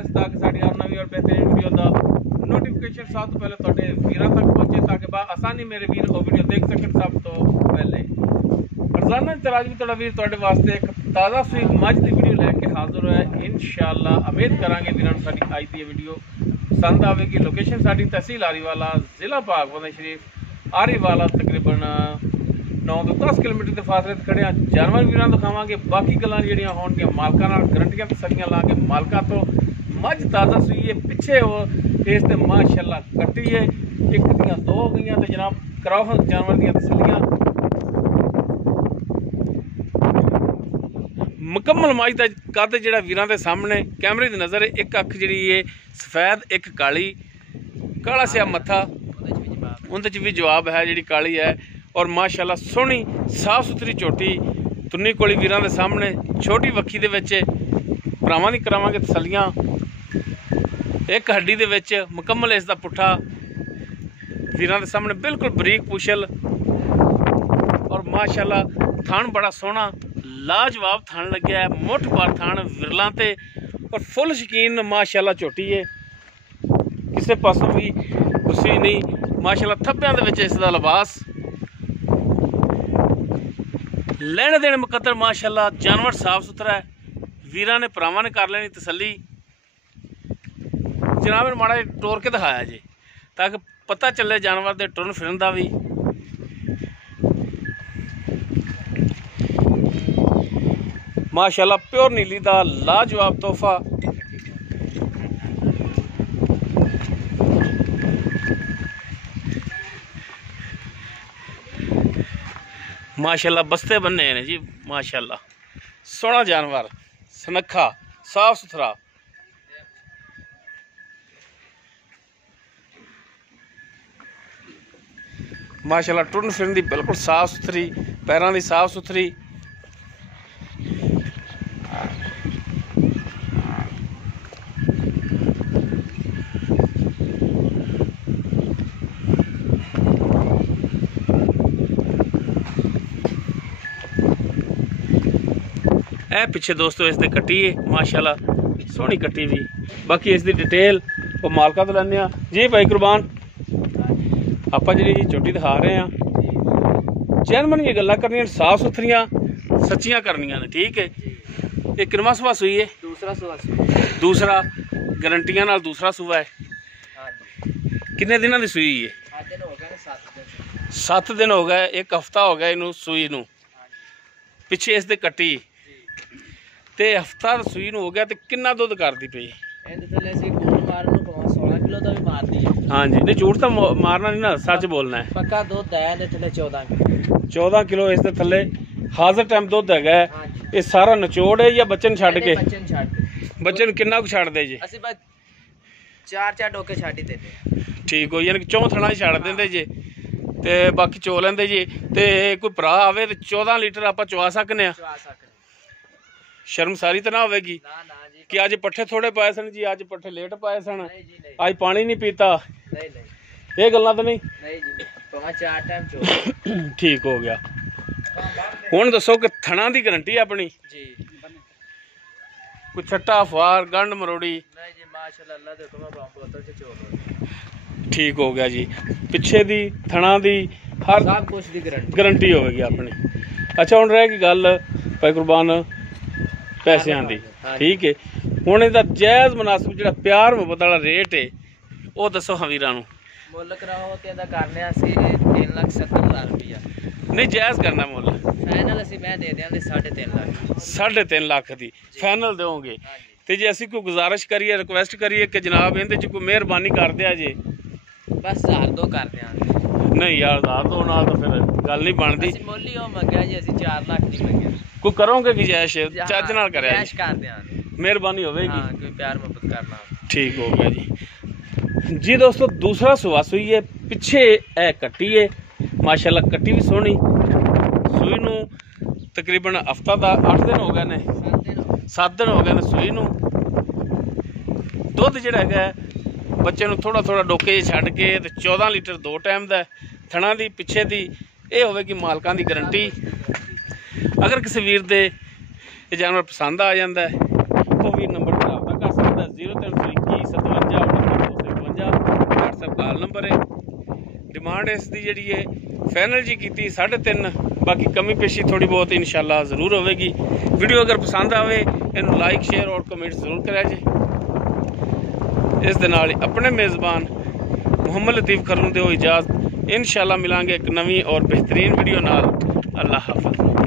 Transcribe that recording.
Address ताकि साड़ी हर नवी और बेहतरीन वीडियो का नोटिफिकेशन सब तो पहले तुहाडे वीरां तक पहुंचे ताकि आसानी मेरे वीर वो वीडियो देख सकन सब तो पहले। रोजाना तराज भी तुहाडा वीर तुहाडे वास्ते एक ताज़ा सी मझ की वीडियो लैके हाजिर होया इंशाअल्लाह। उम्मीद करांगे वीरां नूं साडी अज दी वीडियो पसंद आवेगी। लोकेशन साडी तहसील आरीवाला, जिला पाकबंद शरीफ आरीवाला, तकरीबन 9 ਤੋਂ 10 किलोमीटर के फासले ते खड़े हैं। जानवर वीरां दिखावांगे, बाकी गल्लां जिहड़ियां होणगीਆਂ मालकां नाल गारंटियां तसल्लियां लाके मालकां तो मझ ताज़ा सूई है पिछे वो इस ते माशाअल्लाह कट्टी है, एक दियां दो हो गई तो जनाब कराओ जानवर दियां तसल्लियां। मुकम्मल मझ का कद जिहड़ा वीरां दे सामने कैमरे दी नज़र है। एक अख जिहड़ी है सफेद, एक काली, काला सिया मत्था, उंदे च भी जवाब है जिहड़ी काली है। और माशाअल्लाह सोहनी साफ सुथरी झोटी तुन्नी कोली वीरां दे सामने छोटी वक्खी दे विच भरावां दी करावांगे तसल्लियां। एक हड्डी दे विच मुकम्मल इसदा पुट्ठा वीरां दे सामने बिल्कुल बरीक पुछल और माशाअल्लाह थान बड़ा सोहना लाजवाब थान लग्या है। मुठ बार थान विरलां ते और फुल शकीन माशाअल्लाह झोटी है, किसी पासों भी कुसी नहीं। माशाअल्लाह थब्बियां दे विच इसदा लिबास लेने देने मुकद्दर माशाअल्लाह। जानवर साफ सुथरा है, वीरां ने भरावां ने कर लेनी तसल्ली। जनाब ने माड़ा टोर के दिखाया जी ताकि पता चले जानवर के टुरन फिरन का भी। माशाअल्लाह प्योर नीली का लाजवाब तोहफा। माशाअल्लाह बस्ते बन्ने ने जी, माशाअल्लाह सोहना जानवर, सनखा, साफ सुथरा। माशाअल्लाह टुरन फिरन की बिल्कुल साफ सुथरी, पैरों की साफ सुथरी। ए पिछे दोस्तों इसकी कट्टी है माशाअल्लाह सोहनी कट्टी भी। बाकी इसकी डिटेल वो मालका तो लैने जी। भाई कुरबान आप जी झोटी दिखा रहे हैं, चैनमन ये गल्लां करनियां साफ सुथरियां सच्चियां करनियां ने, ठीक है। ये किनवा सुबह सूई है? दूसरा गारंटियां नाल दूसरा सूबा है। किन्ने दिनों की सूई है? 7 दिन हो गए, एक हफ्ता हो गया इनू सूई नू। पिछे इसके कट्टी ते हफ्ता सूई नू हो गया तो किन्ना दुध करती पई? हाँ जी, नहीं झूठ तो मारना नहीं ना, सच बोलना है। पक्का दुध है 14 किलो इसके थले हाजिर टाइम दुध है। ये सारा निचोड़ है या बच्चन छड़ के? बच्चे किन्ना कुछ छड़ दे जी? 4 डोके छड़ ही देते। ठीक हो, यानी कि 4 थणा ही छड़ देंदे जी ते बाकी चो लेंदे जी। ते कोई भरा आवे तो 14 लीटर आप चवा सकने आ? शर्म सारी तो ना होगी कि अज पट्ठे थोड़े पाए सन जी, अज पट्ठे लेट पाए सन, अज पानी नहीं पीता, ये गल्लां तो नहीं? ठीक हो गया। हुण दसो कि थणा की गारंटी अपनी कोई छट्टा फार गंढ मरोड़ी? ठीक हो गया जी। पिछे दी थणा दी हर कुछ दी गारंटी होगी अपनी। अच्छा हुण रह गई गल भाई कुरबान पैसों की, ठीक है। हुण इहदा जायज़ मुनासिब जिहड़ा प्यार मुहब्बत वाला रेट है वो दसो हाँ वीरां नूं। मुल कराओ ते दा करने असी 3,70,000 रुपया नहीं जायज़ करना मुल। फाइनल असी मैं दे देंगे 3.5 लाख। 3.5 लाख दी फाइनल दोगे तो जे असी कोई गुजारिश करिए रिक्वेस्ट करिए कि जनाब इहदे च कोई मेहरबानी कर दिया जे? बस 1,000 कर देंगे। नहीं यार 1,000 नाल तो फिर गल नहीं बनती। मुल ही मंगया जी, असी 4 लाख नहीं मंगया। कोई करोगे कि जैश चज नाल करें? कैश कर देंगे, मेहरबानी होगी। हाँ, कोई प्यार मोहब्बत करना। ठीक हो गया जी। जी दोस्तों दूसरा सुहा सूई है, पिछे ए कट्टी है माशाअल्लाह, कट्टी भी सोहनी। सूई नू तकरीबन हफ्ता का 8 दिन हो गए ने, 7 दिन हो गए ने सूई नू। दुध जिहड़ा है बच्चे नू थोड़ा थोड़ा डोके छड्ड के ते 14 लीटर 2 टाइम का। थणा दी पिछे दी ये होगी मालकां दी गारंटी। अगर किसी वीर दे जानवर पसंद आ जाता है तो वीर नंबर पर रब्ता कर सकता है 0321 57 252 WhatsApp ਕਾਲ ਨੰਬਰ है। डिमांड इसकी जी है फाइनल जी की 3.5, बाकी कमी पेशी थोड़ी बहुत इंशाल्लाह जरूर होगी। वीडियो अगर पसंद आए इनू लाइक शेयर और कमेंट जरूर करा जे। इस दे नाल अपने मेज़बान मुहम्मद लतीफ़ खरून दे इजाज़त, इंशाल्लाह मिलांगे एक नवी और बेहतरीन वीडियो नाल। अल्लाह हाफ़िज़।